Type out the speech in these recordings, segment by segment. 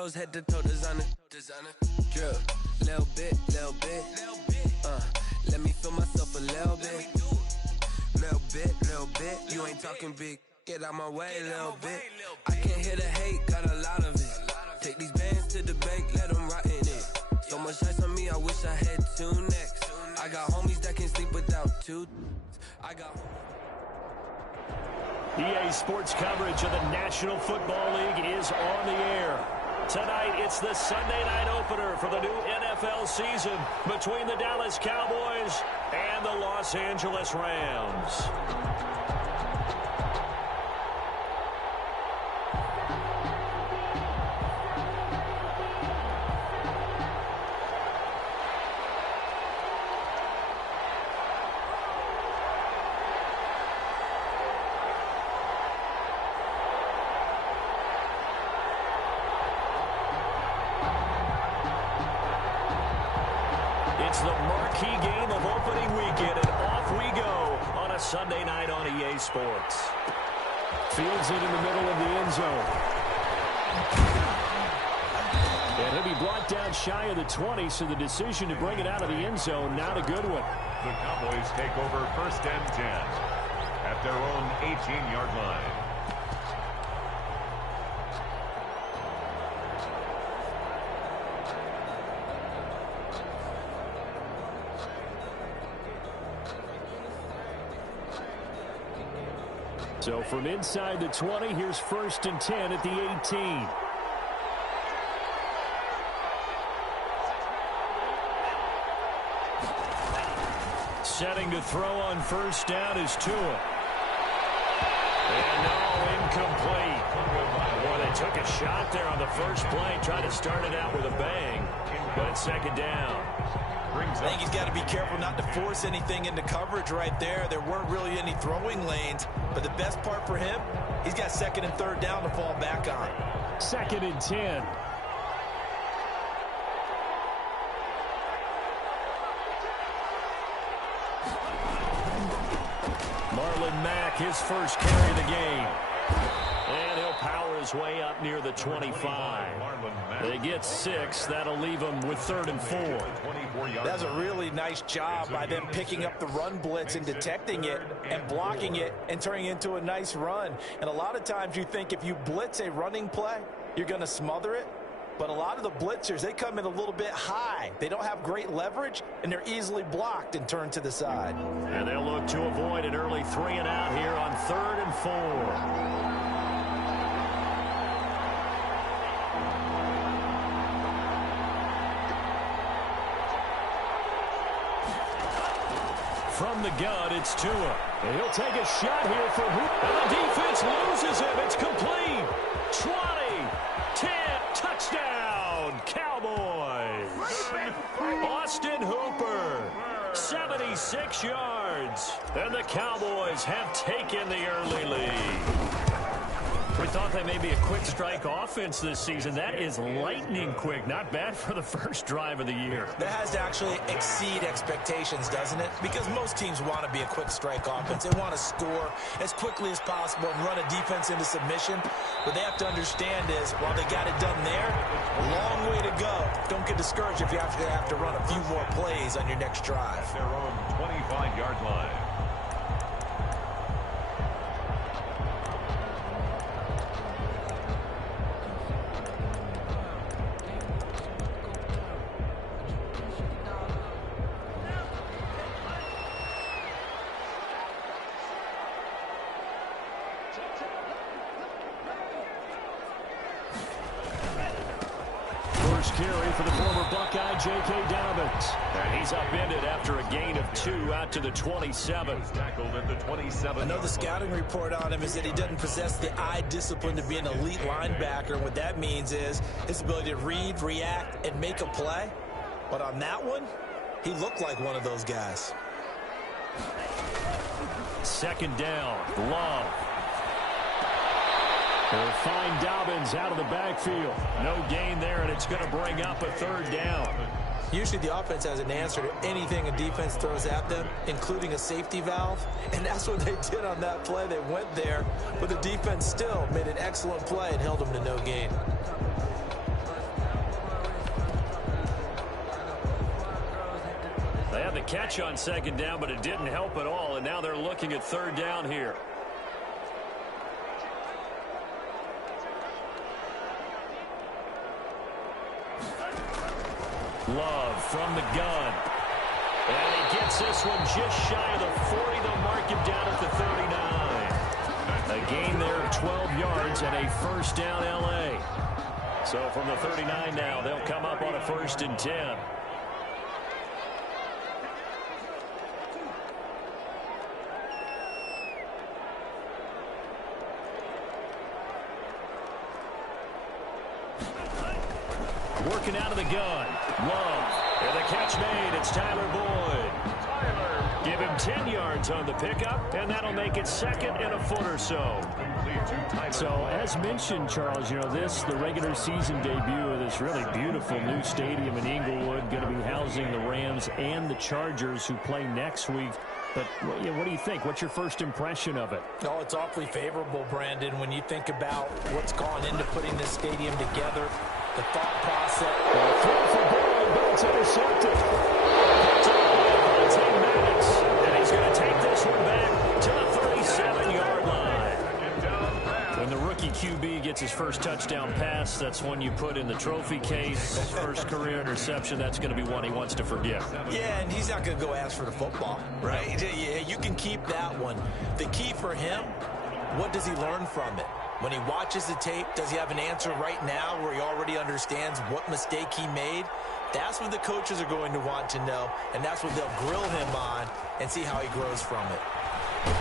rose, head to toe designer. Drip, little bit. Let me feel myself a little bit. Little bit. You ain't talking big. Get out my way, little bit. I can't hear the hate, got a lot of it. Take these bands to the bank, let them rot in it. So much ice on me, I wish I had two necks. I got homies that can sleep without two. I got EA Sports coverage of the National Football League is on the air. Tonight, it's the Sunday night opener for the new NFL season between the Dallas Cowboys and the Los Angeles Rams. It's the marquee game of opening weekend, and off we go on a Sunday night on EA Sports. Fields it in the middle of the end zone. And he'll be brought down shy of the 20, so the decision to bring it out of the end zone, not a good one. The Cowboys take over 1st and 10 at their own 18-yard line. So from inside the 20, here's 1st and 10 at the 18. Setting to throw on 1st down is Tua. And no, incomplete. Boy, they took a shot there on the first play, tried to start it out with a bang, but it's 2nd down. I think he's got to be careful not to force anything into coverage right there. There weren't really any throwing lanes, but the best part for him, he's got 2nd and 3rd down to fall back on. 2nd and 10. Marlon Mack, his first carry of the game. And he'll power his way up near the 25. They get 6. That'll leave them with 3rd and 4. That's a really nice job by them picking up the run blitz and detecting it and blocking it and turning it into a nice run. And a lot of times you think if you blitz a running play, you're going to smother it. But a lot of the blitzers, they come in a little bit high. They don't have great leverage, and they're easily blocked and turned to the side. And they'll look to avoid an early 3 and out here on 3rd and 4. From the gun, it's Tua. And he'll take a shot here for Hooper. And the defense loses him. It's complete. 20, 10, touchdown, Cowboys. Austin Hooper, 76 yards. And the Cowboys have taken the early lead. We thought they may be a quick strike offense this season. That is lightning quick. Not bad for the first drive of the year. That has to actually exceed expectations, doesn't it? Because most teams want to be a quick strike offense. They want to score as quickly as possible and run a defense into submission. What they have to understand is, while they got it done there, long way to go. Don't get discouraged if you have to run a few more plays on your next drive. Their own 25-yard line. Carry for the former Buckeye, J.K. Dobbins. And he's upended after a gain of 2 out to the 27. Tackled at the 27. I know the scouting report on him is that he doesn't possess the eye discipline to be an elite linebacker. And what that means is his ability to read, react, and make a play. But on that one, he looked like one of those guys. 2nd down, Love. They'll find Dobbins out of the backfield. No gain there, and it's going to bring up a 3rd down. Usually the offense has an answer to anything a defense throws at them, including a safety valve. And that's what they did on that play. They went there, but the defense still made an excellent play and held them to no gain. a catch on second down, but it didn't help at all, and now they're looking at third down here. Love from the gun. And he gets this one just shy of the 40. They'll mark him down at the 39. A gain there of 12 yards and a first down L.A. So from the 39 now, they'll come up on a 1st and 10. Working out of the gun. Love. And the catch made. It's Tyler Boyd. Give him 10 yards on the pickup, and that'll make it 2nd and a foot or so. So, as mentioned, Charles, you know, the regular season debut of this really beautiful new stadium in Inglewood, going to be housing the Rams and the Chargers who play next week. But what do you think? What's your first impression of it? Oh, it's awfully favorable, Brandon, when you think about what's gone into putting this stadium together, the thought process. Throw for Boyd, but it's intercepted. And he's going to take this one back to the 37-yard line. When the rookie QB gets his first touchdown pass, that's one you put in the trophy case. First career interception, that's going to be one he wants to forget. Yeah, and he's not going to go ask for the football, right? Yeah, you can keep that one. The key for him, what does he learn from it? When he watches the tape, does he have an answer right now where he already understands what mistake he made? That's what the coaches are going to want to know, and that's what they'll grill him on and see how he grows from it. And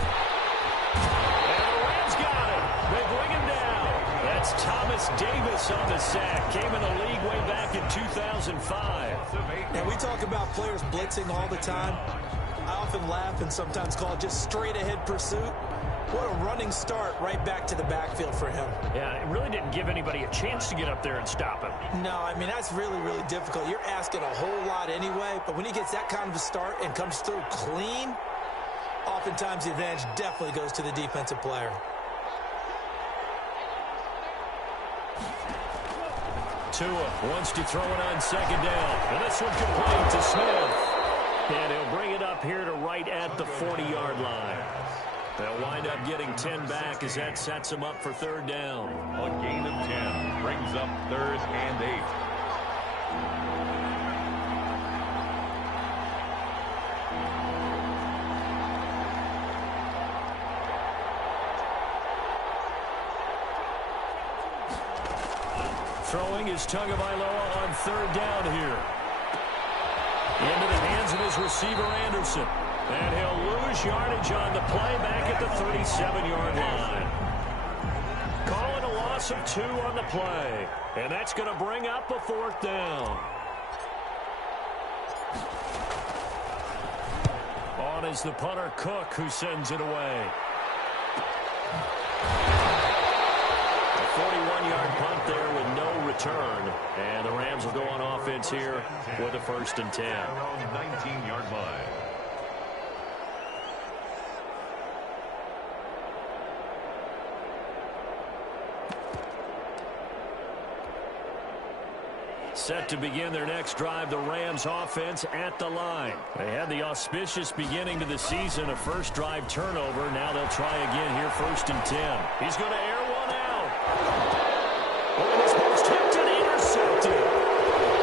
the Rams got him. They bring him down. That's Thomas Davis on the sack. Came in the league way back in 2005. And we talk about players blitzing all the time. I often laugh and sometimes call it just straight-ahead pursuit. What a running start right back to the backfield for him. Yeah, it really didn't give anybody a chance to get up there and stop him. No, I mean, that's really, really difficult. You're asking a whole lot anyway, but when he gets that kind of a start and comes through clean, oftentimes the advantage definitely goes to the defensive player. Tua wants to throw it on second down. And this one complete to Smith. And he'll bring it up here to right at the 40-yard line. They'll wind up getting 10 back as that sets them up for third down. A gain of 10 brings up 3rd and 8. Throwing is Tagovailoa on third down here. Into the hands of his receiver, Anderson. And he'll lose yardage on the play back at the 37-yard line. Calling a loss of 2 on the play. And that's going to bring up a 4th down. On is the punter, Cook, who sends it away. A 41-yard punt there with no return. And the Rams will go on offense here with a 1st and 10. Around 19-yard line. Set to begin their next drive, the Rams offense at the line. They had the auspicious beginning to the season, a first drive turnover. Now they'll try again here, 1st and 10. He's going to air one out. Oh, and this one's tipped and intercepted.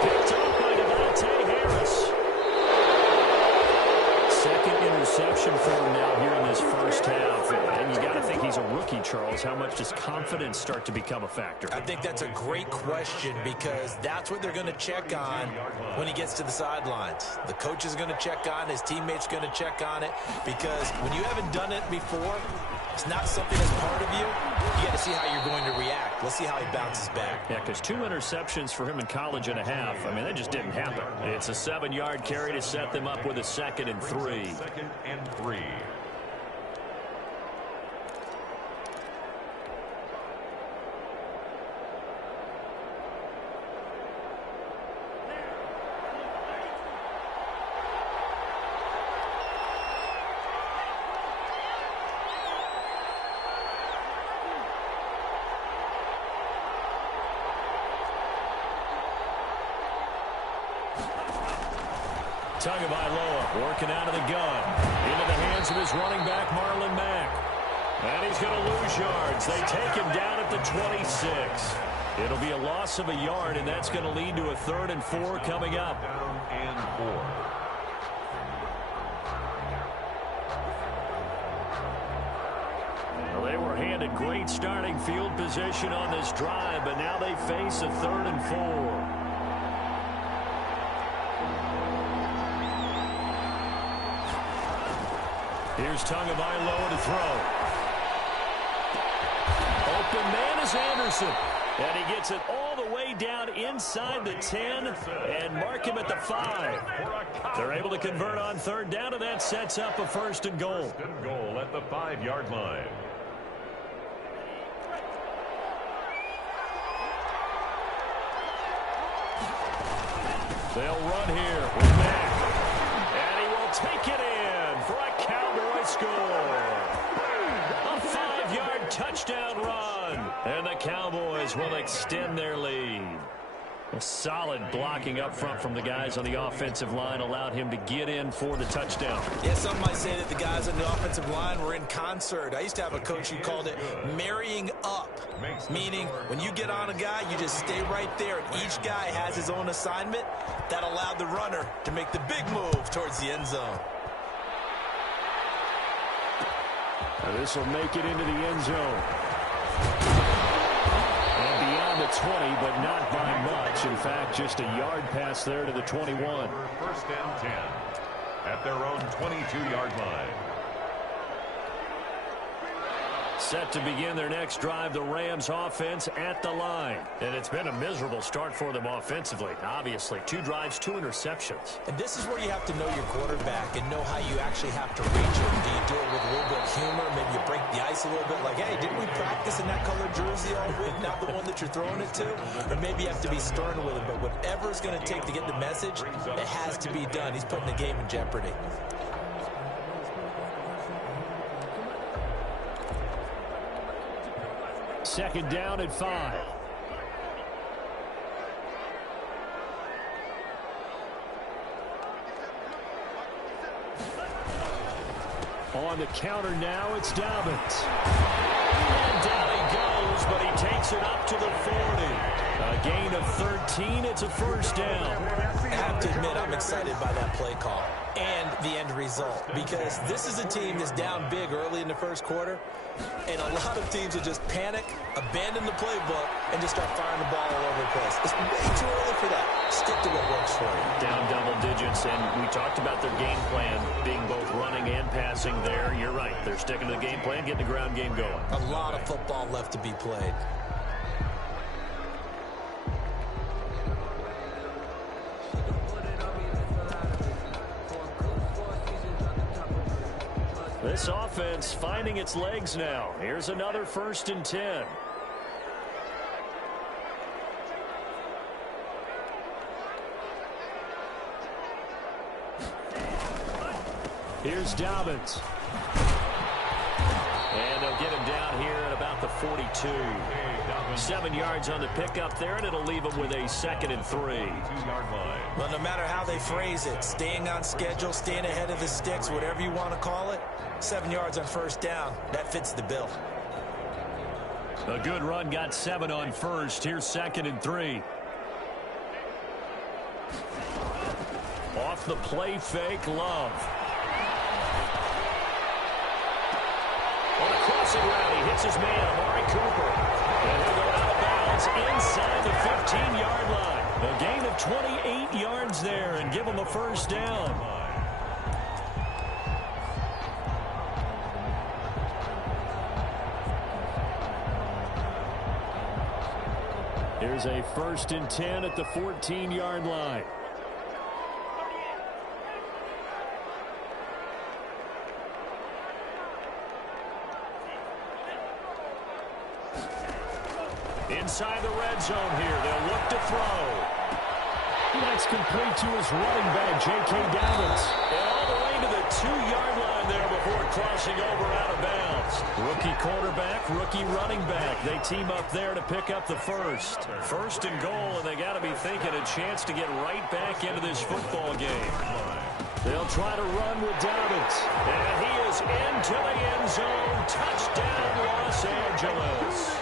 Picked up by Devontae Harris. 2nd interception for him now here in this first half. And you got to think he's a rookie, Charles. How much does confidence start to become a factor? I think that's a great question because that's what they're going to check on when he gets to the sidelines. The coach is going to check on, his teammates are going to check on it because when you haven't done it before, it's not something that's part of you. You got to see how you're going to react. Let's see how he bounces back. Yeah, because 2 interceptions for him in college and a half. I mean, that just didn't happen. It's a 7-yard carry to set them up with a 2nd and 3. 2nd and 3. Tagovailoa working out of the gun. Into the hands of his running back, Marlon Mack. And he's going to lose yards. They take him down at the 26. It'll be a loss of a yard, and that's going to lead to a 3rd and 4 coming up. Down and 4. Well, they were handed great starting field position on this drive, but now they face a 3rd and 4. Here's Tagovailoa to throw. Open man is Anderson. And he gets it all the way down inside the 10 and mark him at the 5. They're able to convert on 3rd down, and that sets up a 1st and goal. 1st and goal at the 5-yard line. They'll run here with Mack. And he will take it in for a Cowboy score. A 5-yard touchdown run. And the Cowboys will extend their lead. A solid blocking up front from the guys on the offensive line allowed him to get in for the touchdown. Yeah, some might say that the guys on the offensive line were in concert. I used to have a coach who called it marrying up, meaning when you get on a guy, you just stay right there, and each guy has his own assignment. That allowed the runner to make the big move towards the end zone. This will make it into the end zone. And beyond the 20, but not by much. In fact, just a yard pass there to the 21. 1st and 10 at their own 22-yard line. Set to begin their next drive, the Rams offense at the line. And it's been a miserable start for them offensively. Obviously, 2 drives, 2 interceptions. And this is where you have to know your quarterback and know how you actually have to reach him. Do you do it with a little bit of humor? Maybe you break the ice a little bit like, hey, didn't we practice in that colored jersey all week? Not the one that you're throwing it to? Or maybe you have to be stern with him. But whatever it's going to take to get the message, it has to be done. He's putting the game in jeopardy. Second down at 5. On the counter now, it's Dobbins. And down he goes, but he takes it up to the 40. A gain of 13, it's a 1st down. I have to admit, I'm excited by that play call and the end result, because this is a team that's down big early in the 1st quarter, and a lot of teams will just panic, abandon the playbook, and just start firing the ball all over the place. It's way too early for that. Stick to what works for you. Down double digits, and we talked about their game plan being both running and passing there. You're right. They're sticking to the game plan, getting the ground game going. A lot of football left to be played. This offense finding its legs now. Here's another 1st and 10. Here's Dobbins. And they'll get him down here at about the 42. 7 yards on the pickup there, and it'll leave him with a 2nd and 3. 2-yard line. Well, no matter how they phrase it, staying on schedule, staying ahead of the sticks, whatever you want to call it, 7 yards on 1st down, that fits the bill. A good run, got 7 on 1st. Here's 2nd and 3. Off the play fake, Love. On a crossing route, he hits his man, Amari Cooper. And he'll go out of bounds inside the 15-yard line. A gain of 28 yards there and give him a 1st down. Here's a 1st and 10 at the 14-yard line. Inside the red zone here. They'll look to throw. That's complete to his running back, J.K. Dobbins. And all the way to the 2-yard line there before crossing over out of bounds. Rookie quarterback, rookie running back. They team up there to pick up the first. First and goal, and they got to be thinking a chance to get right back into this football game. They'll try to run with Dobbins. And he is into the end zone. Touchdown, Los Angeles.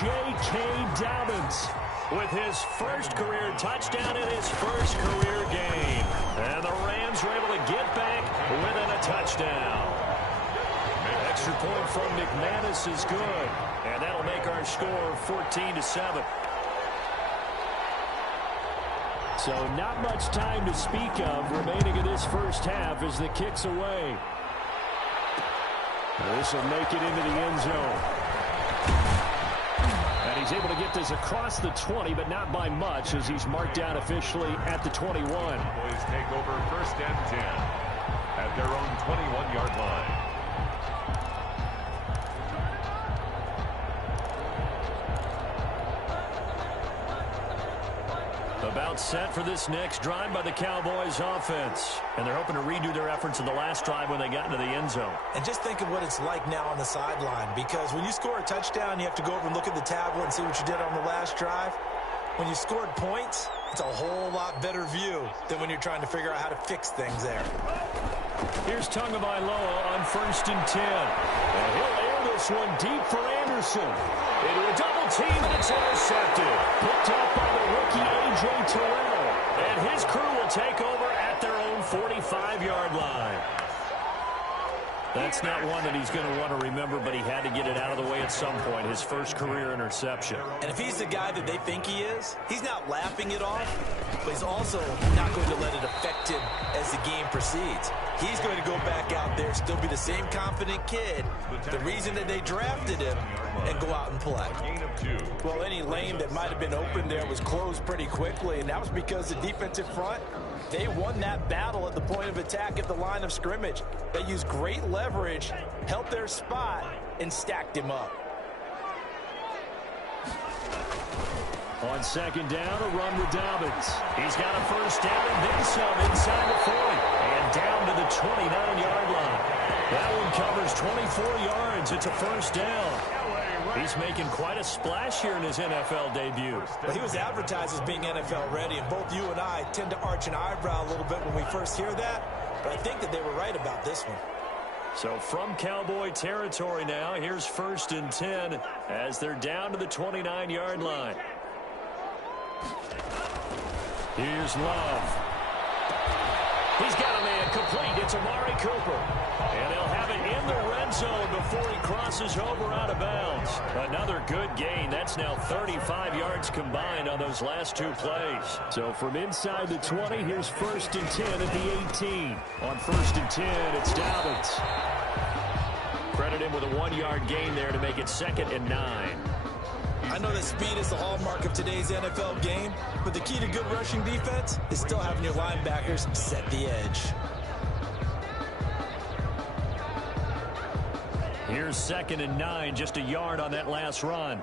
J.K. Dobbins with his first career touchdown in his first career game. And the Rams were able to get back within a touchdown. Extra point from McManus is good. And that'll make our score 14-7. So not much time to speak of remaining in this first half as the kick's away. This will make it into the end zone. And he's able to get this across the 20, but not by much as he's marked down officially at the 21. Boys take over first and 10 at their own 21-yard line. About set for this next drive by the Cowboys offense. And they're hoping to redo their efforts in the last drive when they got into the end zone. And just think of what it's like now on the sideline, because when you score a touchdown, you have to go over and look at the tablet and see what you did on the last drive. When you scored points, it's a whole lot better view than when you're trying to figure out how to fix things there. Here's Tagovailoa on first and 10. And he'll air this one deep for Anderson. Into a double team, and it's intercepted. Picked up by the rookie A.J. Terrell. And his crew will take over at their own 45-yard line. That's not one that he's going to want to remember, but he had to get it out of the way at some point, his first career interception. And if he's the guy that they think he is, he's not laughing it off, but he's also not going to let it affect him as the game proceeds. He's going to go back out there, still be the same confident kid, the reason that they drafted him, and go out and play. Well, any lane that might have been open there was closed pretty quickly, and that was because the defensive front, they won that battle at the point of attack at the line of scrimmage. They used great leverage, held their spot, and stacked him up. On second down, a run with Dobbins. He's got a first down and then some inside the 40. And down to the 29-yard line. That one covers 24 yards. It's a first down. He's making quite a splash here in his NFL debut. Well, he was advertised as being NFL ready, and both you and I tend to arch an eyebrow a little bit when we first hear that. But I think that they were right about this one. So from Cowboy territory now, here's first and 10 as they're down to the 29-yard line. Here's Love. He's got a man complete. It's Amari Cooper. And they'll have it in the red zone before he crosses over out of bounds. Another good gain. That's now 35 yards combined on those last two plays. So from inside the 20, here's first and 10 at the 18. On first and 10, it's Dobbins. Credit him with a 1-yard gain there to make it second and 9. I know that speed is the hallmark of today's NFL game, but the key to good rushing defense is still having your linebackers set the edge. Here's second and 9, just a yard on that last run.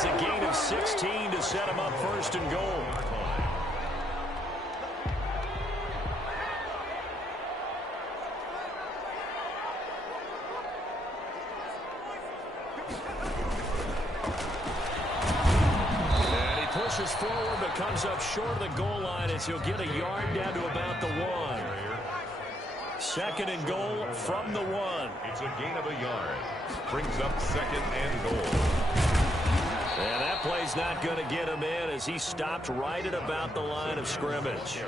A gain of 16 to set him up first and goal. And he pushes forward but comes up short of the goal line as he'll get a yard down to about the 1. Second and goal from the 1. It's a gain of a yard. Brings up second and goal. And that play's not going to get him in as he stopped right at about the line of scrimmage.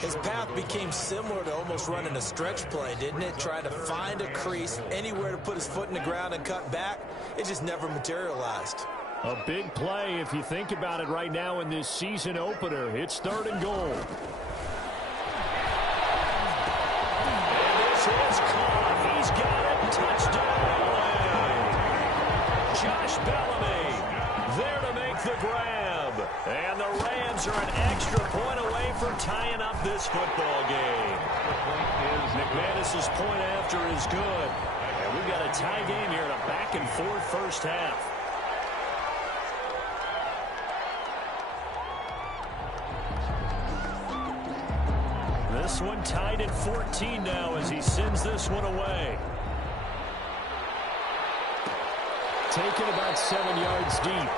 His path became similar to almost running a stretch play, didn't it? Trying to find a crease, anywhere to put his foot in the ground and cut back. It just never materialized. A big play if you think about it right now in this season opener. It's third and goal. And this is caught. He's got it. Touchdown. Josh Bellamy there to make the grab. And the Rams are an extra point away from tying up this football game. McManus's point after is good. And we've got a tie game here in a back-and-forth first half. This one tied at 14 now as he sends this one away. Taken about 7 yards deep.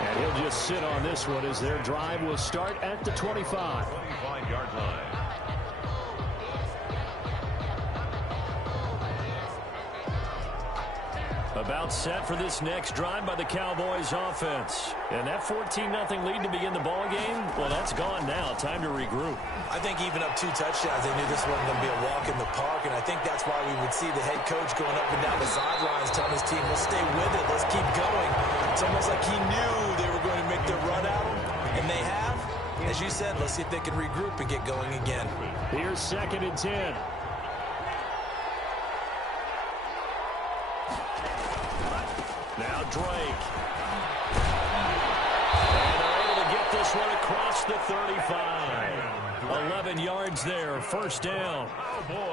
And he'll just sit on this one as their drive will start at the 25. 25-yard line. About set for this next drive by the Cowboys offense. And that 14-0 lead to begin the ball game, well, that's gone now. Time to regroup. I think even up 2 touchdowns, they knew this wasn't going to be a walk in the park, and I think that's why we would see the head coach going up and down the sidelines telling his team, let's stay with it, let's keep going. It's almost like he knew they were going to make their run at him, and they have. As you said, let's see if they can regroup and get going again. Here's 2nd and 10. Now Drake. And they're able to get this one across the 35. 11 yards there, first down.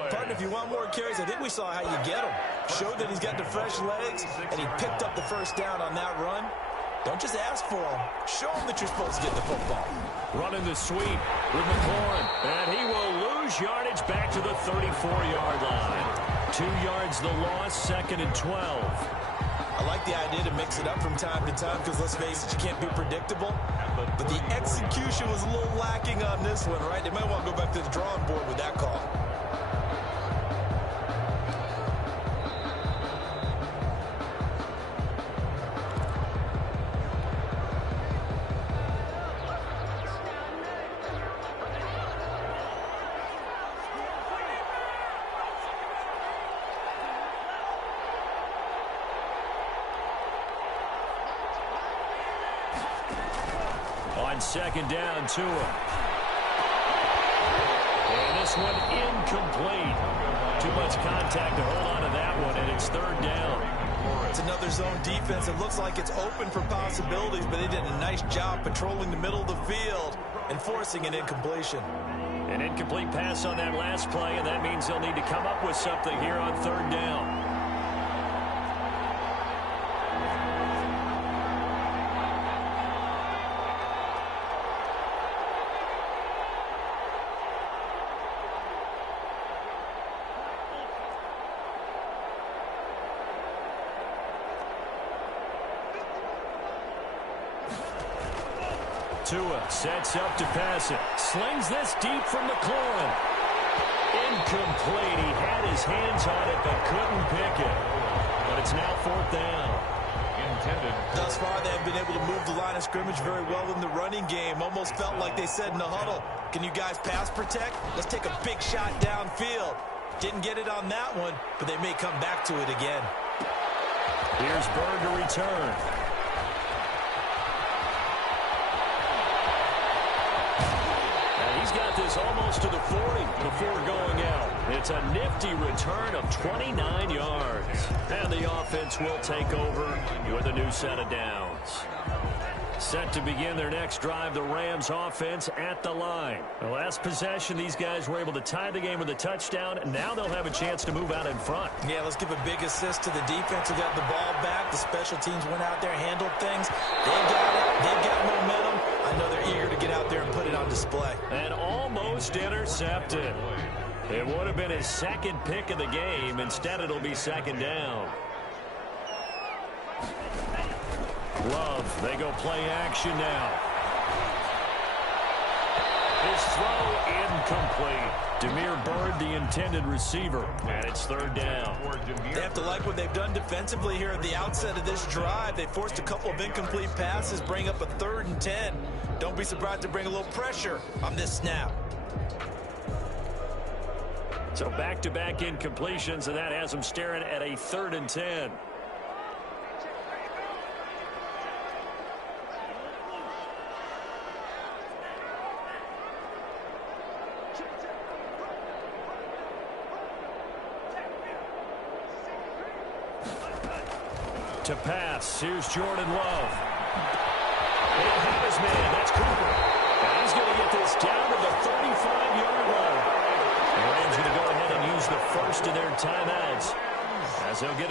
Partner, if you want more carries, I think we saw how you get him. Showed that he's got the fresh legs, and he picked up the first down on that run. Don't just ask for him. Show him that you're supposed to get the football. Running the sweep with McLaurin. And he will lose yardage back to the 34-yard line. 2 yards the loss, 2nd and 12. I like the idea to mix it up from time to time because, let's face it, you can't be predictable. But the execution was a little lacking on this one, right? They might want to go back to the drawing board with that call. On 2nd down, Tua. And this one incomplete. Too much contact to hold on to that one, and it's 3rd down. It's another zone defense. It looks like it's open for possibilities, but they did a nice job patrolling the middle of the field and forcing an incompletion. An incomplete pass on that last play, and that means they'll need to come up with something here on 3rd down. Tua sets up to pass it. Slings this deep from McLaurin. Incomplete. He had his hands on it but couldn't pick it. But it's now 4th down. Intended. Thus far, they've been able to move the line of scrimmage very well in the running game. Almost felt like they said in the huddle, can you guys pass protect? Let's take a big shot downfield. Didn't get it on that one, but they may come back to it again. Here's Bird to return. He's got this almost to the 40 before going out. It's a nifty return of 29 yards. And the offense will take over with a new set of downs. Set to begin their next drive, the Rams offense at the line. The last possession, these guys were able to tie the game with a touchdown, and now they'll have a chance to move out in front. Yeah, let's give a big assist to the defense who got the ball back. The special teams went out there, handled things. They got it. They've got momentum. I know they're eager to get out there and put it on display. And almost intercepted. It would have been his 2nd pick of the game. Instead, it'll be 2nd down. Love, they go play action now. His throw incomplete. Demir Bird, the intended receiver, and it's 3rd down. They have to like what they've done defensively here at the outset of this drive. They forced a couple of incomplete passes, bring up a 3rd and 10. Don't be surprised to bring a little pressure on this snap. So back-to-back incompletions, and that has them staring at a 3rd and 10. To pass, here's Jordan Love.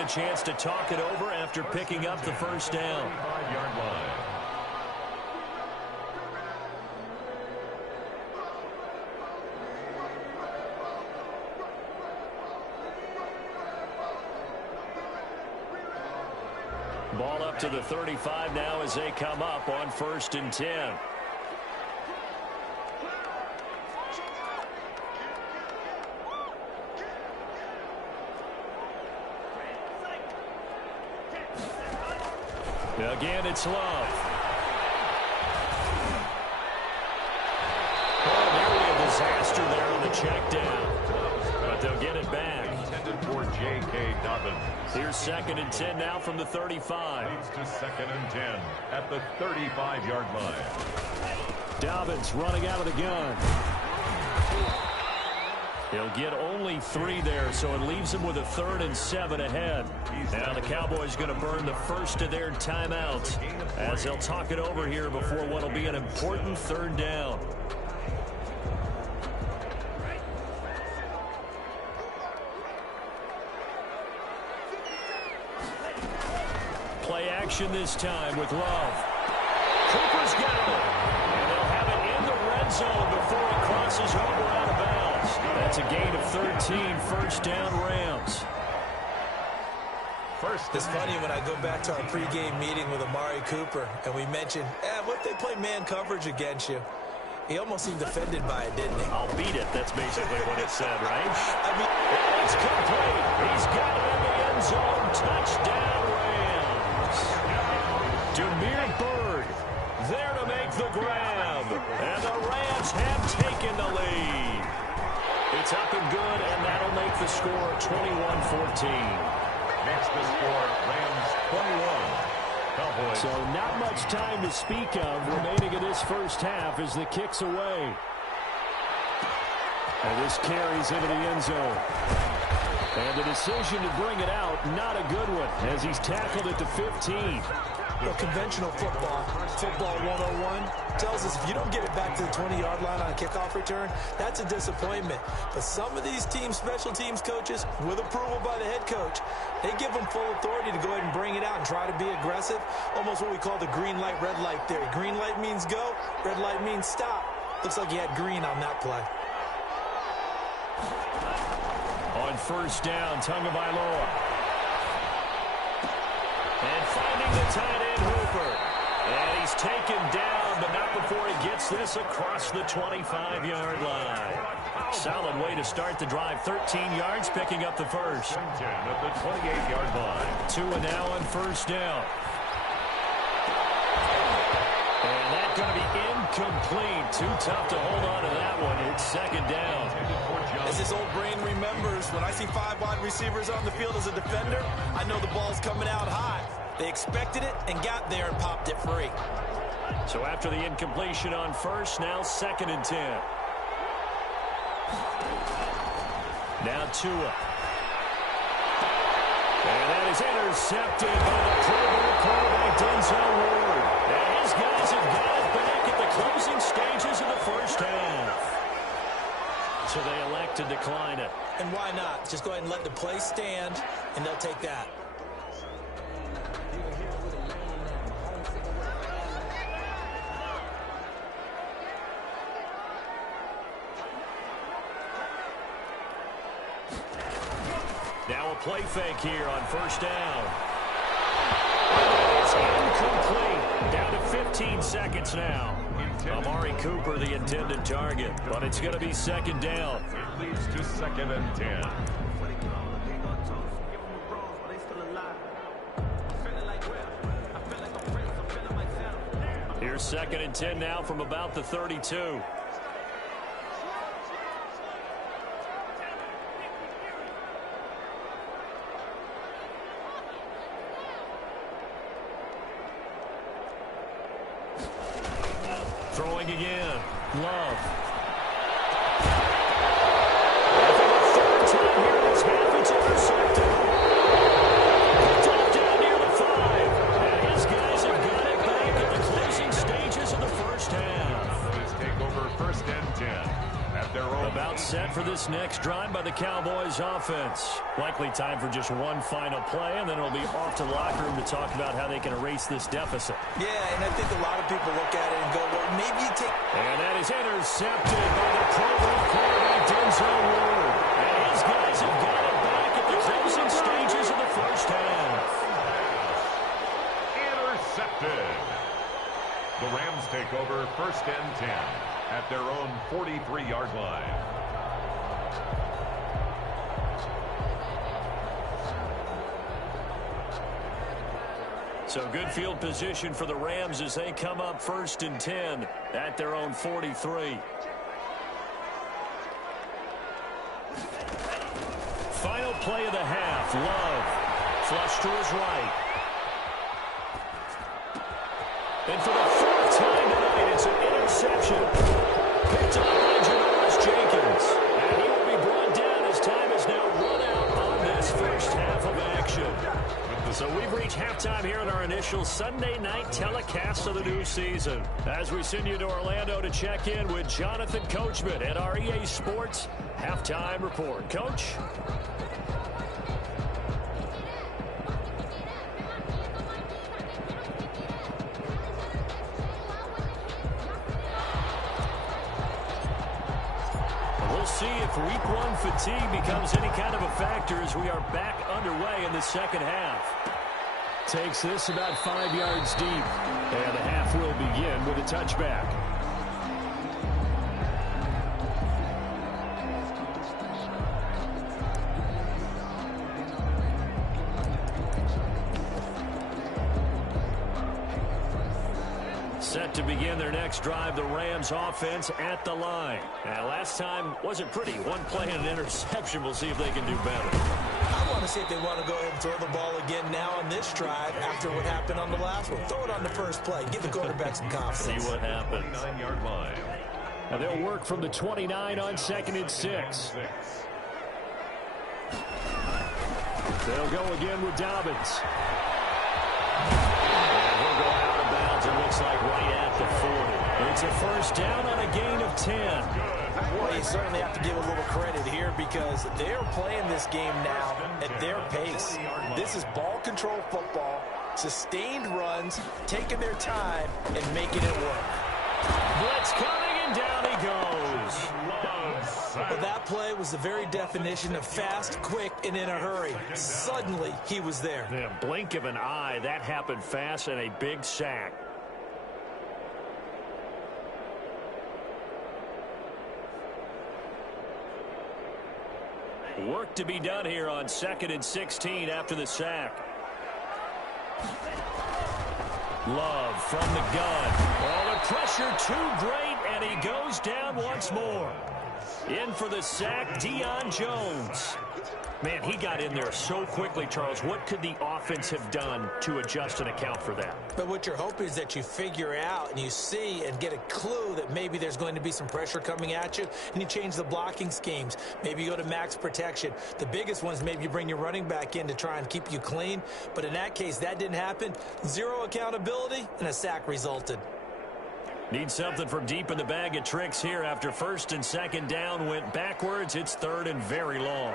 a chance to talk it over after picking up the first down. 5-yard line. Ball up to the 35 now as they come up on 1st and 10. Again, it's Love. Oh, nearly a disaster there on the check down. But they'll get it back. Intended for J.K. Dobbins. Here's 2nd and 10 now from the 35. Leads to 2nd and 10 at the 35-yard line. Dobbins running out of the gun. He'll get only 3 there, so it leaves him with a 3rd and 7 ahead. Now the Cowboys going to burn the first of their timeouts as they'll talk it over here before what will be an important 3rd down. Play action this time with Love. Cooper's got it. And they'll have it in the red zone before it crosses over out of bounds. That's a gain of 13, 1st down Rams. It's funny when I go back to our pregame meeting with Amari Cooper and we mentioned, what if they play man coverage against you? He almost seemed offended by it, didn't he? I'll beat it. That's basically what it said, right? I mean, it's complete. He's got it in the end zone. Touchdown Rams. Damiere Byrd there to make the grab. And the Rams have taken the lead. It's up and good, and that'll make the score 21-14. Next the score, Rams 21. Cowboys. So not much time to speak of remaining in this first half as the kick's away. And this carries into the end zone. And the decision to bring it out, not a good one, as he's tackled at the 15. Well, conventional football 101, tells us if you don't get it back to the 20-yard line on a kickoff return, that's a disappointment. But some of these special teams coaches, with approval by the head coach, they give them full authority to go ahead and bring it out and try to be aggressive, almost what we call the green light, red light theory. Green light means go, red light means stop. Looks like he had green on that play. On 1st down, Tagovailoa. And finding the tight end, Hooper. And he's taken down, but not before he gets this across the 25-yard line. Solid way to start the drive. 13 yards, picking up the first. 10 at the 28-yard line. 2 and now on 1st down. And that's going to be incomplete. Too tough to hold on to that one. It's 2nd down. As his old brain remembers, when I see 5 wide receivers on the field as a defender, I know the ball's coming out high. They expected it and got there and popped it free. So after the incompletion on 1st, now 2nd and 10. Now Tua. And that is intercepted by the Pro Bowl quarterback, Denzel Ward. And his guys have got it back at the closing stages of the first half. So they elect to decline it. And why not? Just go ahead and let the play stand, and they'll take that. Now a play fake here on 1st down. It's incomplete. Down to 15 seconds now. Amari Cooper, the intended target, but it's going to be 2nd down. It leads to 2nd and 10. Here's 2nd and 10 now from about the 32. Throwing again. Love. For the 3rd time here in this half, it's intercepted. Dropped down near the 5. And his guys have got it back at the closing stages of the first half. Let's take over 1st and 10 at their own About set for this next drive by the Cowboys offense. Likely time for just one final play, and then it'll be off to the locker room to talk about how they can erase this deficit. Yeah, and I think a lot of people look at it and go, well, maybe you take... And that is intercepted by the Pro Bowl quarterback, Denzel Ward. And his guys have got it back at the closing stages of the first half. Intercepted. The Rams take over 1st and 10 at their own 43-yard line. So good field position for the Rams as they come up 1st and 10 at their own 43. Final play of the half. Love. Flush to his right. And for the 4th time tonight, it's an interception. Picked up by Janoris Jenkins. And he will be brought down as time is now run out on this first half of action. So we've reached halftime here in our initial Sunday night telecast of the new season. As we send you to Orlando to check in with Jonathan Coachman at our EA Sports Halftime Report. Coach? We'll see if week 1 fatigue becomes any kind of a factor as we are back underway in the second half. Takes this about 5 yards deep. And the half will begin with a touchback. Set to begin their next drive, the Rams offense at the line. Now, last time wasn't pretty. One play and an interception. We'll see if they can do better. I want to see if they want to go ahead and throw the ball again now on this drive after what happened on the last one. Throw it on the first play. Give the quarterback some confidence. See what happens. 9-yard line. Now they'll work from the 29 on 2nd and 6. They'll go again with Dobbins. It looks like right at the 40. It's a first down on a gain of 10. Well, you certainly have to give a little credit here because they're playing this game now at their pace. This is ball control football, sustained runs, taking their time, and making it work. Blitz coming, and down he goes. Well, that play was the very definition of fast, quick, and in a hurry. Suddenly, he was there. The blink of an eye, that happened fast, and a big sack. Work to be done here on 2nd and 16 after the sack. Love from the gun. Oh, the pressure too great, and he goes down once more. In for the sack, Deion Jones. Man, he got in there so quickly, Charles. What could the offense have done to adjust and account for that? But what you're hoping is that you figure out and you see and get a clue that maybe there's going to be some pressure coming at you, and you change the blocking schemes. Maybe you go to max protection. The biggest ones, maybe you bring your running back in to try and keep you clean. But in that case, that didn't happen. Zero accountability, and a sack resulted. Need something from deep in the bag of tricks here after 1st and 2nd down went backwards. It's 3rd and very long.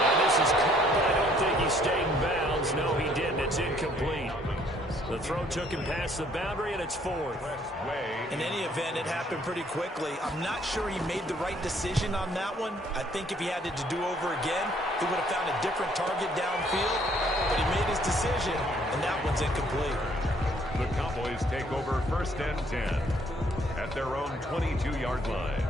And this is caught, but I don't think he stayed in bounds. No, he didn't. It's incomplete. The throw took him past the boundary, and it's 4th. In any event, it happened pretty quickly. I'm not sure he made the right decision on that one. I think if he had it to do over again, he would have found a different target downfield. But he made his decision, and that one's incomplete. The Cowboys take over 1st and 10 at their own 22-yard line.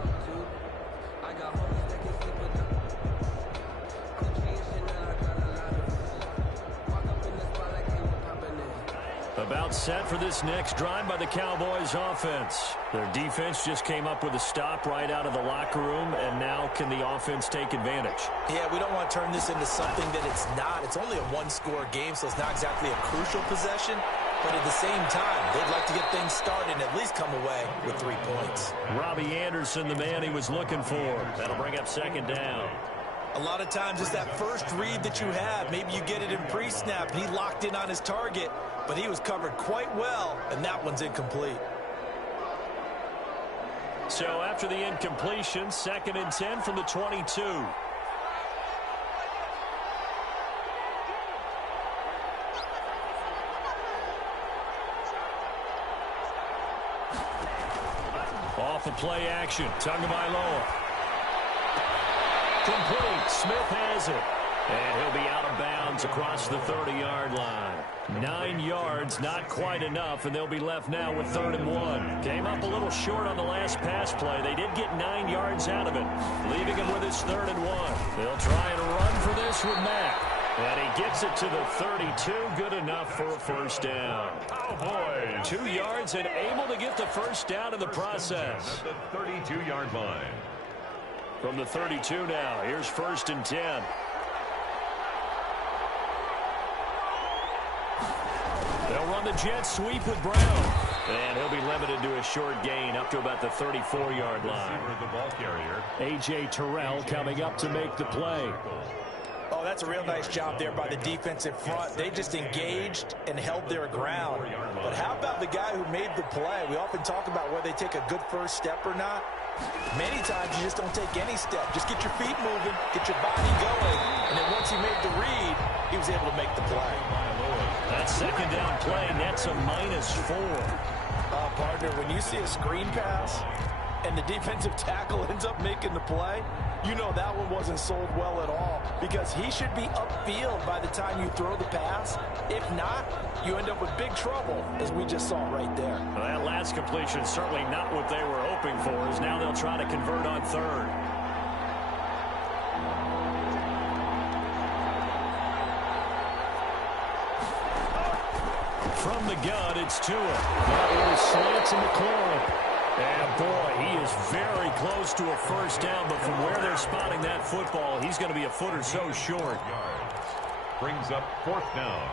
About set for this next drive by the Cowboys offense. Their defense just came up with a stop right out of the locker room, and now can the offense take advantage? Yeah, we don't want to turn this into something that it's not. It's only a one-score game, so it's not exactly a crucial possession. But at the same time, they'd like to get things started and at least come away with 3 points. Robbie Anderson, the man he was looking for. That'll bring up 2nd down. A lot of times it's that first read that you have. Maybe you get it in pre-snap, and he locked in on his target, but he was covered quite well, and that one's incomplete. So after the incompletion, 2nd and 10 from the 22. Off of play action, Tagovailoa. Complete, Smith has it. And he'll be out of bounds across the 30-yard line. 9 yards, not quite enough, and they'll be left now with 3rd and 1. Came up a little short on the last pass play. They did get 9 yards out of it, leaving him with his 3rd and 1. They'll try and run for this with Mack. And he gets it to the 32, good enough for a first down. Oh, boy. 2 yards and able to get the first down in the process. At the 32-yard line. From the 32 now, here's 1st and 10. They'll run the jet sweep with Brown. And he'll be limited to a short gain up to about the 34-yard line. The ball carrier. A.J. Terrell coming up to make the play. Oh, that's a real nice job there by the defensive front. They just engaged and held their ground. But how about the guy who made the play? We often talk about whether they take a good first step or not. Many times you just don't take any step. Just get your feet moving, get your body going. And then once he made the read, he was able to make the play. That 2nd down play nets a -4. Partner, when you see a screen pass and the defensive tackle ends up making the play, you know that one wasn't sold well at all, because he should be upfield by the time you throw the pass. If not, you end up with big trouble, as we just saw right there. Well, that last completion certainly not what they were hoping for, as now they'll try to convert on 3rd. From the gun, it's Tua. That is slants in McLaurin. And, boy, he is very close to a first down, but from where they're spotting that football, he's going to be a foot or so short. Brings up 4th down.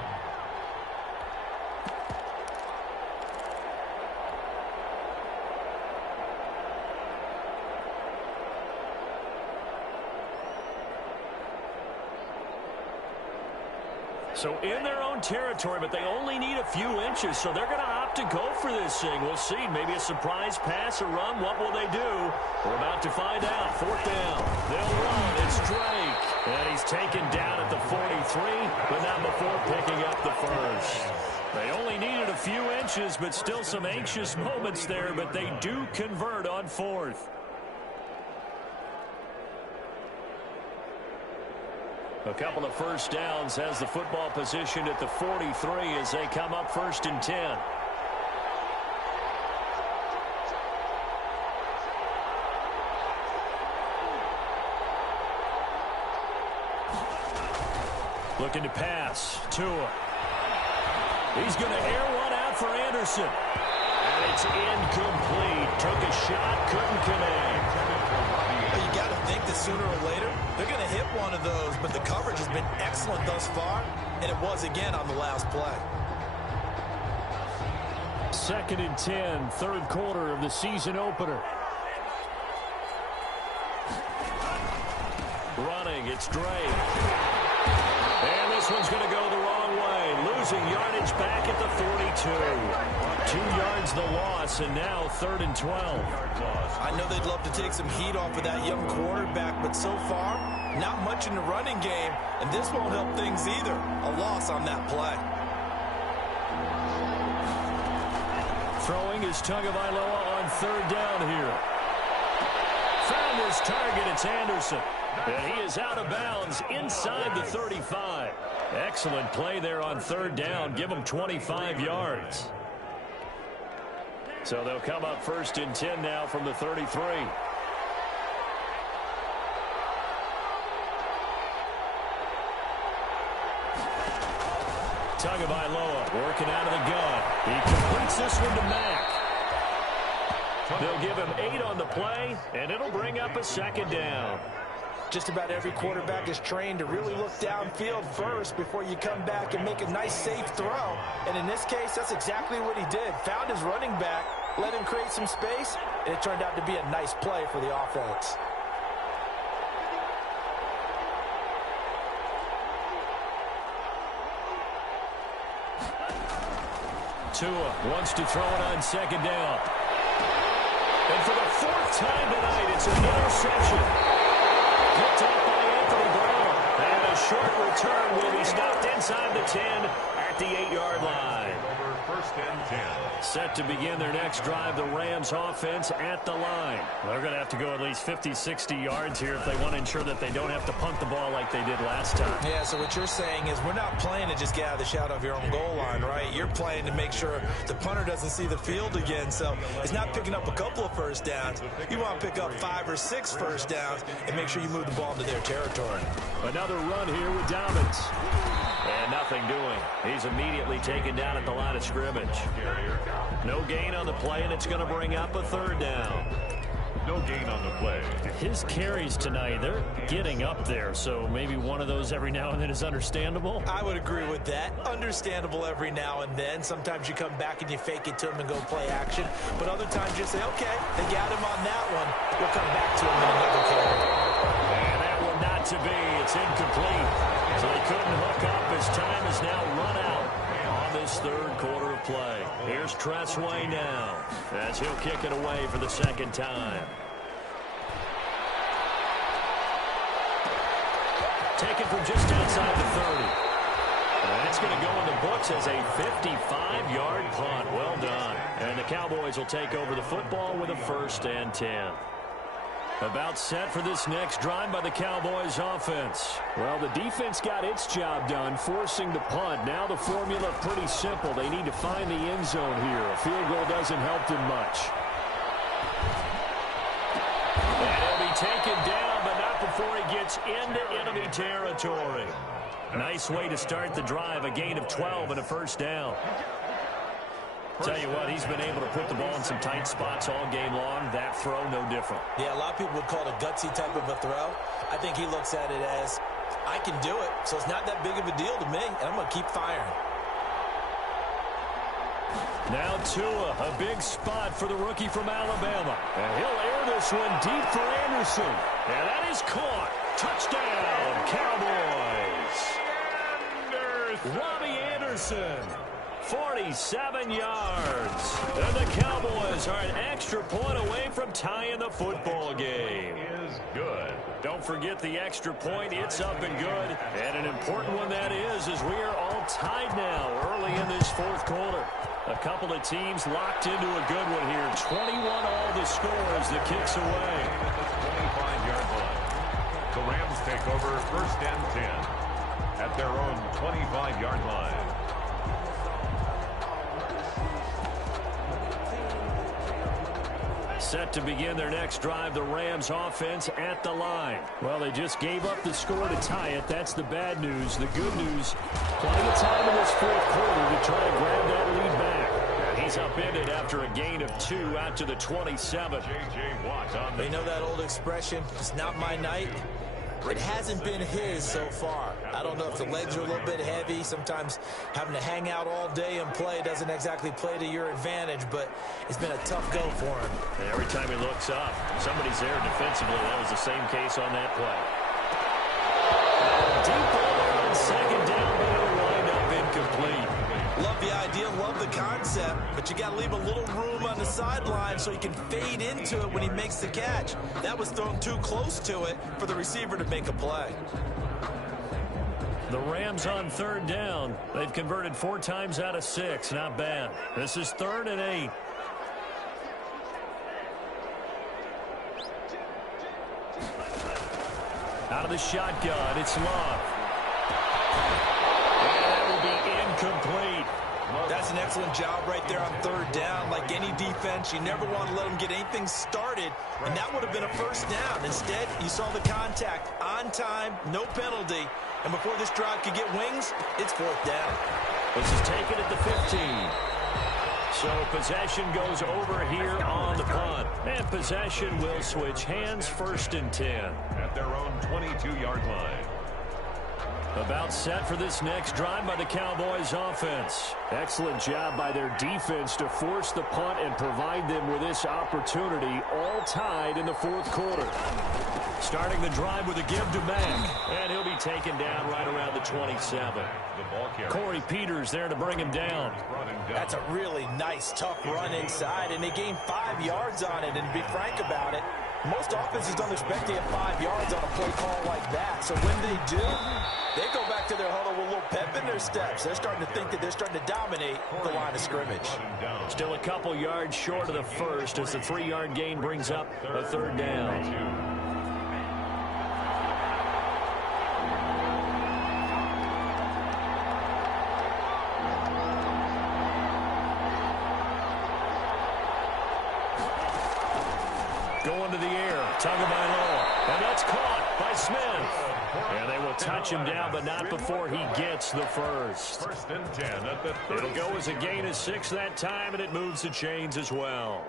So in their own territory, but they only need a few inches, so they're going to opt to go for this thing. We'll see. Maybe a surprise pass or run. What will they do? We're about to find out. 4th down. They'll run. It's Drake. And he's taken down at the 43, but not before picking up the first. They only needed a few inches, but still some anxious moments there, but they do convert on 4th. A couple of first downs has the football positioned at the 43 as they come up 1st and 10. Looking to pass. Tua. He's going to air one out for Anderson. And it's incomplete. Took a shot, couldn't connect. You got to think that sooner or later they're going to hit one of those, but the coverage has been excellent thus far, and it was again on the last play. 2nd and 10, 3rd quarter of the season opener. Running, it's Drake. And this one's going to go the wrong way. Losing yardage back at the 42. 2 yards the loss, and now 3rd and 12. I know they'd love to take some heat off of that young quarterback, but so far, not much in the running game, and this won't help things either. A loss on that play. Throwing is Tagovailoa on 3rd down here. Found his target, it's Anderson. And he is out of bounds inside the 35. Excellent play there on 3rd down. Give him 25 yards. So they'll come up 1st and 10 now from the 33. Tagovailoa working out of the gun. He completes this one to Mack. They'll give him 8 on the play, and it'll bring up a 2nd down. Just about every quarterback is trained to really look downfield first before you come back and make a nice, safe throw. And in this case, that's exactly what he did. Found his running back, let him create some space, and it turned out to be a nice play for the offense. Tua wants to throw it on 2nd down. And for the fourth time tonight, it's an interception. Picked up by Anthony Brown. And a short return will be stopped inside the 10 at the 8-yard line. First and 10. Set to begin their next drive, the Rams offense at the line. They're going to have to go at least 50, 60 yards here if they want to ensure that they don't have to punt the ball like they did last time. Yeah, so what you're saying is we're not playing to just get out of the shadow of your own goal line, right? You're playing to make sure the punter doesn't see the field again. So it's not picking up a couple of first downs. You want to pick up 5 or 6 first downs and make sure you move the ball into their territory. Another run here with Dobbins. And nothing doing. He's immediately taken down at the line of scrimmage. No gain on the play, and it's going to bring up a third down. No gain on the play. His carries tonight, they're getting up there, so maybe one of those every now and then is understandable. I would agree with that. Understandable every now and then. Sometimes you come back and you fake it to him and go play action. But other times you say, okay, they got him on that one. We'll come back to him in another carry. And that one not to be. It's incomplete. So they couldn't hook up as time is now run out on this third quarter of play. Here's Tressway now as he'll kick it away for the second time. Taken from just outside the 30. And that's going to go in the books as a 55-yard punt. Well done. And the Cowboys will take over the football with a 1st and 10. About set for this next drive by the Cowboys offense. Well, the defense got its job done, forcing the punt. Now the formula pretty simple. They need to find the end zone here. A field goal doesn't help them much. And he'll be taken down, but not before he gets into enemy territory. Nice way to start the drive. A gain of 12 and a first down. Tell you what, he's been able to put the ball in some tight spots all game long. That throw, no different. Yeah, a lot of people would call it a gutsy type of a throw. I think he looks at it as, I can do it, so it's not that big of a deal to me, and I'm going to keep firing. Now Tua, a big spot for the rookie from Alabama. And he'll air this one deep for Anderson. And that is caught. Touchdown, Cowboys. Robbie Anderson. 47 yards. And the Cowboys are an extra point away from tying the football game. Is good. Don't forget the extra point. It's up and good. And an important one that is, as we are all tied now early in this fourth quarter. A couple of teams locked into a good one here. 21 all the score as the kicks away. 25-yard line. The Rams take over 1st and 10 at their own 25-yard line. Set to begin their next drive, the Rams offense at the line. Well, they just gave up the score to tie it. That's the bad news. The good news, plenty of time in this fourth quarter to try to grab that lead back. And he's upended after a gain of 2 out to the 27. J.J. Watt on the... You know that old expression, it's not my night? It hasn't been his so far. I don't know if the legs are a little bit heavy. Sometimes having to hang out all day and play doesn't exactly play to your advantage, but it's been a tough go for him. And every time he looks up, somebody's there defensively. That was the same case on that play. Deep ball there on second down, but it'll wind up incomplete. Love the idea, love the concept, but you got to leave a little room on the sideline so he can fade into it when he makes the catch. That was thrown too close to it for the receiver to make a play. The Rams on third down. They've converted 4 times out of 6. Not bad. This is 3rd and 8. Out of the shotgun, it's Love. And that will be incomplete. That's an excellent job right there on third down. Like any defense, you never want to let them get anything started, and that would have been a first down. Instead, you saw the contact on time, no penalty, and before this drive could get wings, it's 4th down. This is taken at the 15. So possession goes over here on the punt. And possession will switch hands, 1st and 10. At their own 22-yard line. About set for this next drive by the Cowboys offense. Excellent job by their defense to force the punt and provide them with this opportunity, all tied in the fourth quarter. Starting the drive with a give to Mack, and he'll be taken down right around the 27. Corey Peters there to bring him down. That's a really nice, tough run inside, and they gained 5 yards on it. And to be frank about it, most offenses don't expect to get 5 yards on a play call like that. So when they do, they go back to their huddle with a little pep in their steps. They're starting to think that they're starting to dominate the line of scrimmage. Still a couple yards short of the first as the 3-yard gain brings up a third down. Going to the air, Tagovailoa, and that's caught by Smith. And they will touch him down, but not before he gets the first. First and 10 at the 30. It'll go as a gain of 6 that time, and it moves the chains as well.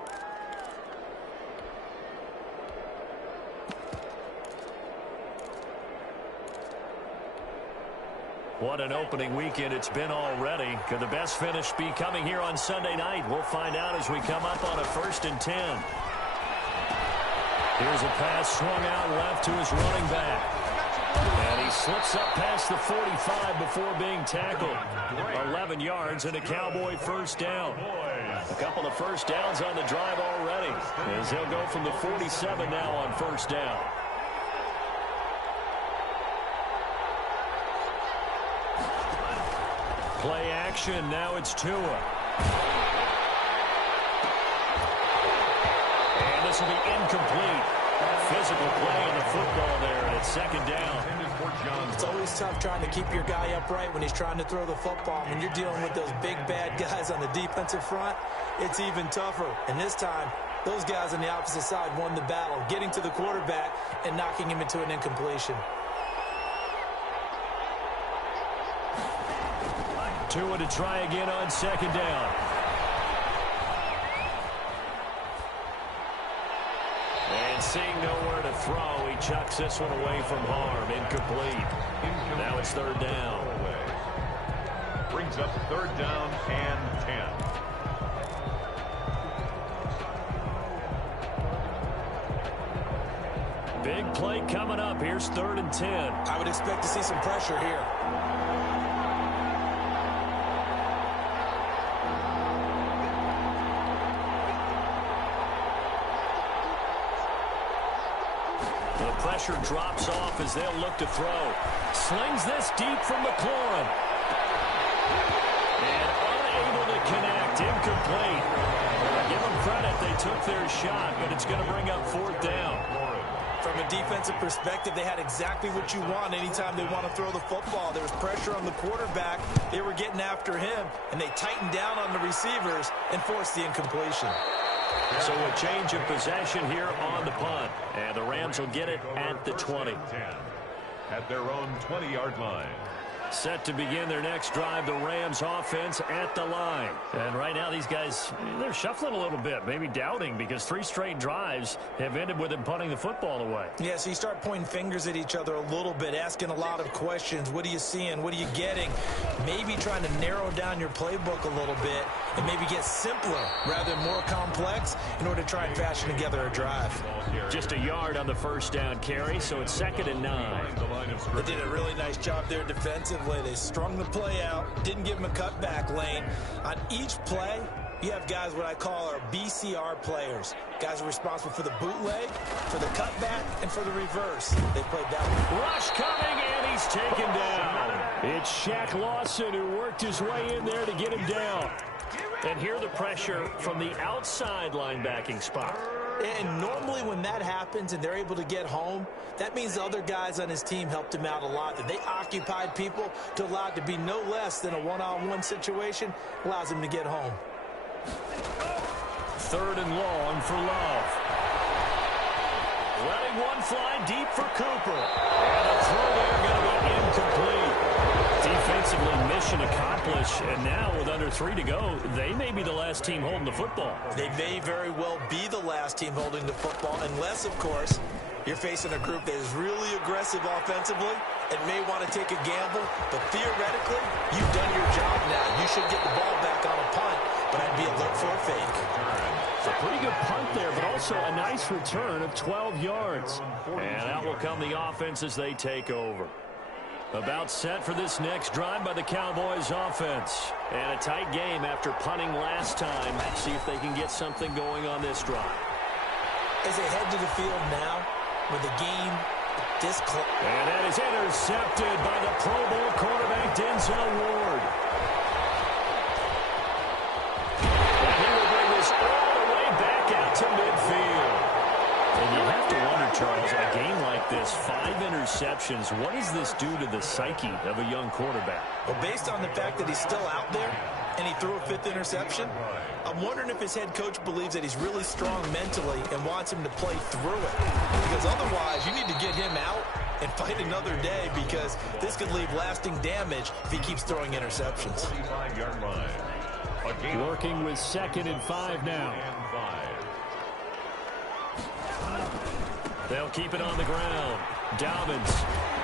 What an opening weekend it's been already. Could the best finish be coming here on Sunday night? We'll find out as we come up on a 1st and 10. Here's a pass swung out left to his running back. And he slips up past the 45 before being tackled. 11 yards and a Cowboy first down. A couple of first downs on the drive already, as he'll go from the 47 now on first down. Play action, now it's Tua. And this will be incomplete. Physical play on the football there, and it's second down. It's always tough trying to keep your guy upright when he's trying to throw the football. When you're dealing with those big, bad guys on the defensive front, it's even tougher. And this time, those guys on the opposite side won the battle, getting to the quarterback and knocking him into an incompletion. Tua to try again on second down. And seeing nowhere to throw, he chucks this one away from harm. Incomplete. Now it's third down. Brings up third down and 10. Big play coming up. Here's 3rd and 10. I would expect to see some pressure here. The pressure drops off as they'll look to throw. Slings this deep from McLaurin. And unable to connect. Incomplete. I give them credit. They took their shot, but it's going to bring up 4th down. From a defensive perspective, they had exactly what you want anytime they want to throw the football. There was pressure on the quarterback. They were getting after him, and they tightened down on the receivers and forced the incompletion. So a change of possession here on the punt. And the Rams will get it at the 20. At their own 20-yard line. Set to begin their next drive, the Rams offense at the line. And right now these guys, they're shuffling a little bit, maybe doubting, because 3 straight drives have ended with them punting the football away. Yeah, so you start pointing fingers at each other a little bit, asking a lot of questions. What are you seeing? What are you getting? Maybe trying to narrow down your playbook a little bit and maybe get simpler rather than more complex in order to try and fashion together a drive. Just a yard on the first down carry, so it's 2nd and 9. They did a really nice job there defensively. They strung the play out, didn't give him a cutback lane. On each play, you have guys what I call our BCR players. Guys are responsible for the bootleg, for the cutback, and for the reverse. They played that one. Rush coming, and he's taken down. It's Shaq Lawson who worked his way in there to get him down. And here the pressure from the outside linebacking spot. And normally when that happens and they're able to get home, that means the other guys on his team helped him out a lot. That they occupied people to allow it to be no less than a one-on-one situation, allows him to get home. 3rd and long for Love. Letting one fly deep for Cooper. And a throw there going to be incomplete. Defensively, mission accomplished, and now with under 3 to go, they may be the last team holding the football. They may very well be the last team holding the football, unless, of course, you're facing a group that is really aggressive offensively and may want to take a gamble, but theoretically, you've done your job now. You should get the ball back on a punt, but I'd be alert for a fake. It's a pretty good punt there, but also a nice return of 12 yards. And out will come the offense as they take over. About set for this next drive by the Cowboys offense. And a tight game after punting last time. See if they can get something going on this drive. As they head to the field now, with the game this close. And that is intercepted by the Pro Bowl quarterback, Denzel Ward. And he will bring this all the way back out to midfield. And you have to wonder, Charles, in a game like this, 5 interceptions, what does this do to the psyche of a young quarterback? Well, based on the fact that he's still out there and he threw a 5th interception, I'm wondering if his head coach believes that he's really strong mentally and wants him to play through it. Because otherwise, you need to get him out and fight another day, because this could leave lasting damage if he keeps throwing interceptions. Working with 2nd and 5 now. They'll keep it on the ground. Dobbins.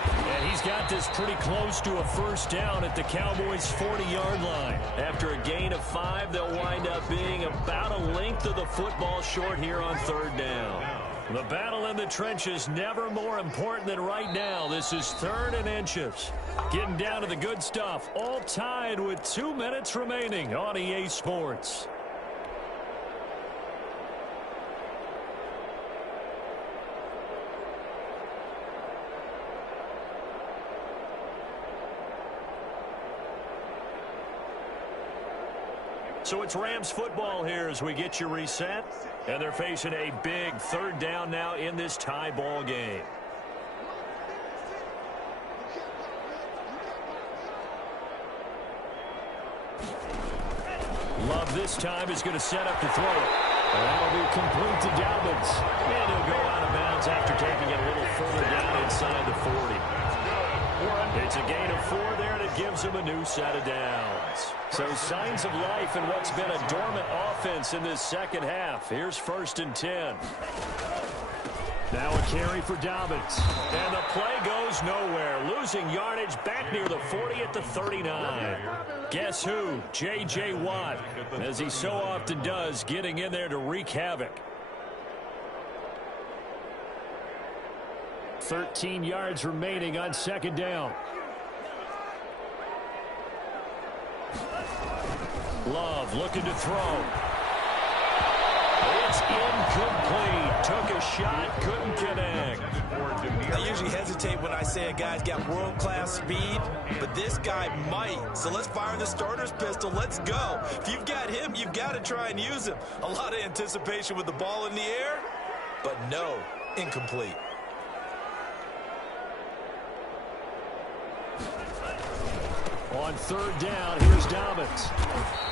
And he's got this pretty close to a first down at the Cowboys' 40-yard line. After a gain of 5, they'll wind up being about a length of the football short here on 3rd down. The battle in the trenches never more important than right now. This is 3rd and inches. Getting down to the good stuff. All tied with 2 minutes remaining on EA Sports. So it's Rams football here as we get you reset. And they're facing a big 3rd down now in this tie ball game. Love this time is going to set up to throw it. And that'll be complete to Dobbins. And he'll go out of bounds after taking it a little further down inside the 40. It's a gain of 4 there that gives him a new set of downs. So signs of life in what's been a dormant offense in this second half. Here's 1st and 10. Now a carry for Dobbins. And the play goes nowhere. Losing yardage back near the 40 at the 39. Guess who? J.J. Watt, as he so often does, getting in there to wreak havoc. 13 yards remaining on 2nd down. Love looking to throw. It's incomplete. Took a shot, couldn't connect. I usually hesitate when I say a guy's got world-class speed, but this guy might. So let's fire the starter's pistol. Let's go. If you've got him, you've got to try and use him. A lot of anticipation with the ball in the air, but no, incomplete. On 3rd down, here's Dobbins.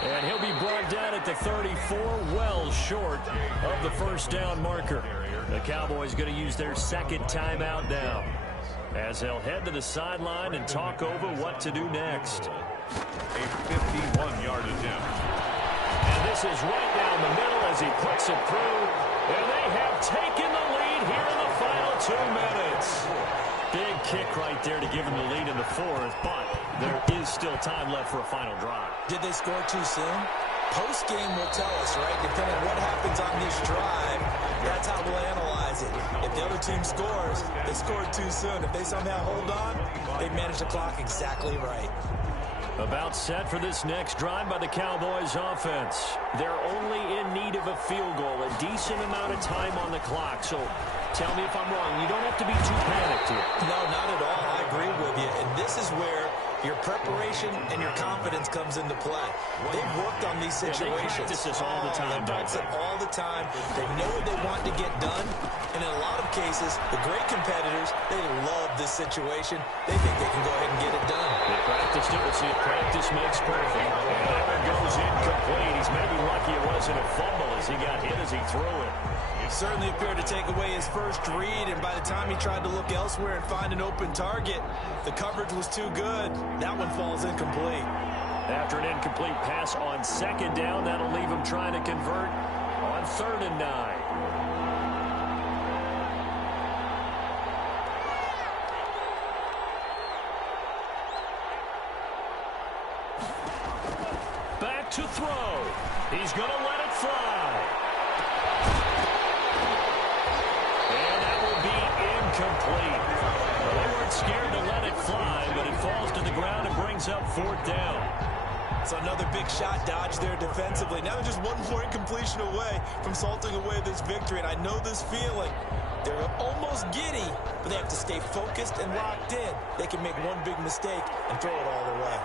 And he'll be brought down at the 34, well short of the 1st down marker. The Cowboys going to use their 2nd timeout now, as they'll head to the sideline and talk over what to do next. A 51-yard attempt. And this is right down the middle as he puts it through. And they have taken the lead here in the final 2 minutes. Big kick right there to give him the lead in the 4th, but there is still time left for a final drive. Did they score too soon? Post-game will tell us, right? Depending on what happens on this drive, that's how we'll analyze it. If the other team scores, they scored too soon. If they somehow hold on, they manage the clock exactly right. About set for this next drive by the Cowboys offense. They're only in need of a field goal, a decent amount of time on the clock. So tell me if I'm wrong. You don't have to be too panicked here. No, not at all. I agree with you. And this is where your preparation and your confidence comes into play. They've worked on these situations. They practice this all the time. They practice it all the time. They know what they want to get done. And in a lot of cases, the great competitors, they love this situation. They think they can go ahead and get it done. They practiced it. We'll see if practice makes perfect. And that one goes incomplete. He's maybe lucky it wasn't a fumble as he got hit as he threw it. Certainly appeared to take away his first read, and by the time he tried to look elsewhere and find an open target, the coverage was too good. That one falls incomplete. After an incomplete pass on 2nd down, that'll leave him trying to convert on 3rd and 9. throw. He's going to let it fly. And that will be incomplete. Well, they weren't scared to let it fly, but it falls to the ground and brings up 4th down. So another big shot dodge there defensively. Now they're just one more incompletion away from salting away this victory. And I know this feeling. They're almost giddy, but they have to stay focused and locked in. They can make one big mistake and throw it all away.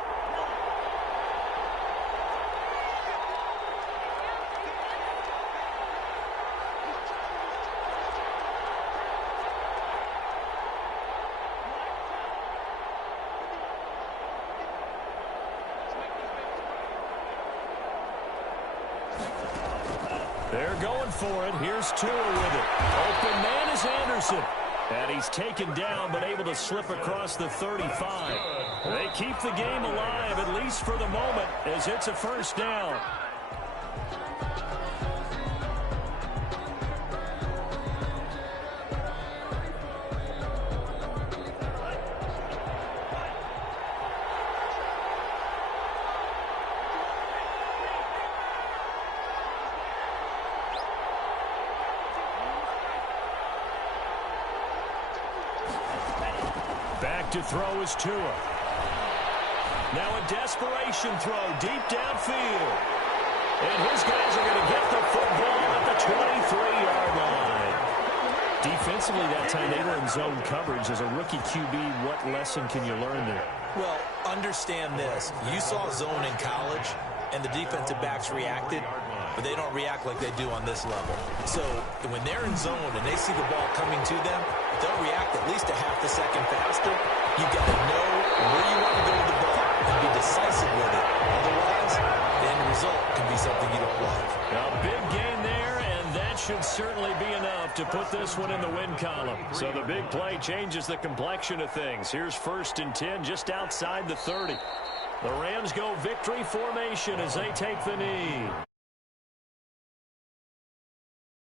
They're going for it. Here's Tua with it. Open man is Anderson. And he's taken down, but able to slip across the 35. They keep the game alive, at least for the moment, as it's a 1st down. Back to throw is Tua. Now a desperation throw deep downfield. And his guys are going to get the football at the 23-yard line. Defensively that time they were in zone coverage. As a rookie QB, what lesson can you learn there? Well, understand this. You saw zone in college, and the defensive backs reacted, but they don't react like they do on this level. So when they're in zone and they see the ball coming to them, they'll react at least a half a second faster. You've got to know where you want to go with the ball and be decisive with it. Otherwise, the end result can be something you don't like. A big gain there, and that should certainly be enough to put this one in the win column. So the big play changes the complexion of things. Here's 1st and 10 just outside the 30. The Rams go victory formation as they take the knee.